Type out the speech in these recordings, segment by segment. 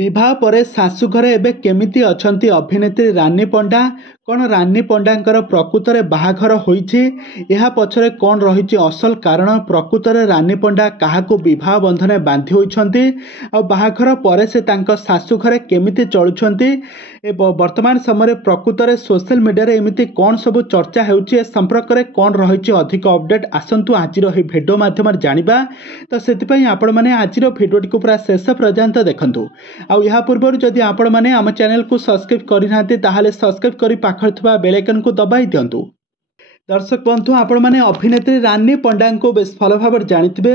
विवाह पर शाशुघर एबे केमिति अछंती अभिनेत्री रानी पंडा कौन रानी पंडांकर प्रकृत में बाहाघर होइछि एहा पछरे कौन रही असल कारण प्रकृत में रानी पंडा काहाकू विवाह बंधन बांधी होइछंती आ बाहाघर पर से तांका शाशुघर केमिति चलुछंती वर्तमान समय प्रकृत में सोशल मीडिया रे एमिति कौन सब चर्चा होउछि ए संपर्क में कौन रही अधिक अपडेट आसंतु आजिर ही भिडियो माध्यम जानिबा तो सेतिपई आपण माने आजिर भिडियोटी को पूरा शेष पर्यंत देखंतु आउ या पूर्व जदि आपण माने आम चैनल को सब्सक्राइब करिनांती ताहाले सब्सक्राइब करी पाखर थबा बेल आइकन को दबाई दियंतु। दर्शक बंधु आपण माने अभिनेत्री रानी पंडा को बेस भल भाव जानिथिबे।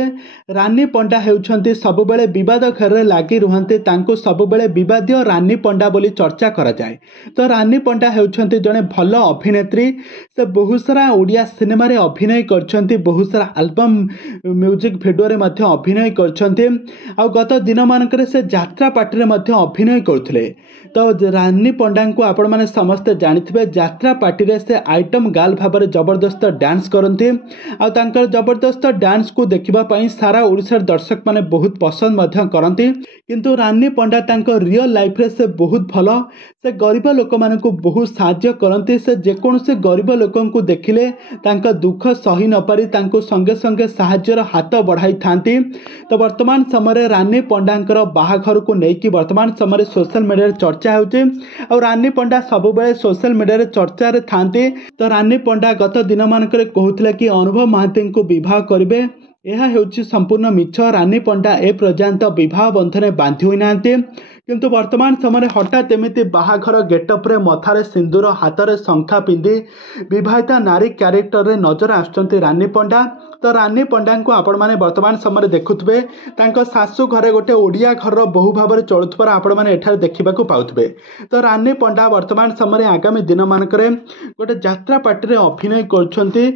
रानी पंडा हेउछंती सबुबेले विवाद घेर लागी रुहंती तांको सबुबेले विवादीय रानी पंडा बोली चर्चा करा जाए। तो रानी पंडा हेउछंती जने भल अभिनेत्री से बहुत सारा ओडिया सिनेमा रे अभिनय करछंती बहुत सारा एल्बम म्यूजिक वीडियो रे मध्य अभिनय करछंती आ गत दिन मानकरे से यात्रा पार्टी रे मध्य अभिनय करथले। तो रानी पंडा को आपण माने समस्त जानिथिबे यात्रा पार्टी रे से आइटम गार्ल भाव जबरदस्त डांस करते आ तांकर जबरदस्त डांस को देखिबा पई सारा ओडिसा दर्शक माने बहुत पसंद मध्य करते। किंतु रानी पंडा तांकर रियल लाइफ रे से बहुत भलो से गरीब लोक माने को बहुत साहाय्य करते। से जेकोन से गरीब लोकन को देखिले तांका दुख सही न पारी तांको संगे संगे साहाय्यर हाथ बढ़ाई थांती। तो वर्तमान समय रानी पंडांकर बाहाघर को लेकिन वर्तमान समय सोशल मीडिया चर्चा होउचे और रानी पंडा सब बेले सोशल मीडिया चर्चा रे थांती। तो रानी पंडा गत दिन मानक कहूथिले कि अनुभव महांती को विवाह करिवे यह हेउछि संपूर्ण मिछ। रानी पंडा ए पर्यंत विवाह बंधन बांधी होई नांती किंतु वर्तमान समय हठात एमिति बाहाघर गेटअप रे मथारे सिंदूर हाथ शंखा पिंधि विवाहिता नारी क्यारेक्टर रे नजर आसुचंती रानी पंडा। तो रानी पंडा को आपण माने वर्तमान समय देखुथबे तांको सासू घरे गोटे ओडिया घर बहु भाव चलुथबार आपण माने एठार देखिबा को पाउथबे। तो रानी पंडा वर्तमान समय आगामी दिन मानकरे गोटे यात्रा पार्टी रे अभिनय करछंती।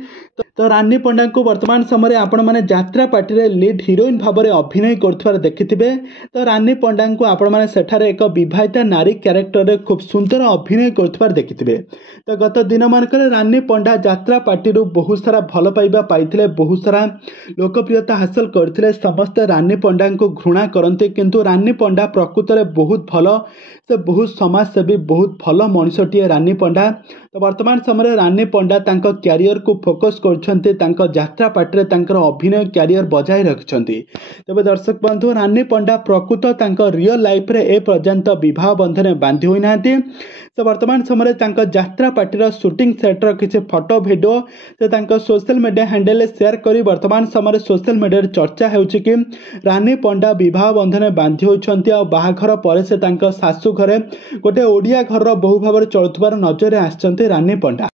तो रानी पंडा को वर्तमान समय आपण माने यात्रा पार्टी रे लीड हीरोइन भाव में अभिनय करथबार देखिथिबे। तो रानी पंडा को आपण माने सेठारे एक विवाहिता नारी क्यारेक्टर रे खूब सुंदर अभिनय करथबार देखिथिबे। तो गत दिन मानकरे रानी पंडा यात्रा पार्टी रू बहुत सारा भल पाइबा पाइथिले बहुत सारा लोकप्रियता हासिल करथिले। समस्त रानी पंडा को घृणा करते किंतु रानी पंडा प्रकृत में बहुत भल से बहुत समाजसेवी बहुत भल मनुष्यटीए रानी पंडा। तो वर्तमान समय रानी पंडा तांको क्यारियर को फोकस करछंती तांको यात्रा पार्टी रे तांकर अभिनय क्यारियर बजाय रखछंती। तबे दर्शक बंधु रानी पंडा प्रकृत तांको रियल लाइफ रे ए पर्यंत विवाह बंधन बांधी होई नांती। तो वर्तमान समय तांको यात्रा पार्टी रो शूटिंग सेट रो किछि फोटो वीडियो से तांको सोशल मीडिया हैंडल शेयर करी वर्तमान समय सोशल मीडिया चर्चा हेउछि कि रानी पंडा विवाह बंधन बांधी होइछंती आ बाहाघर पर से तांको सासू घरे गोटे ओडिया घर रो बहु भाव चलुथबार नजर आछंती रानी पंडा।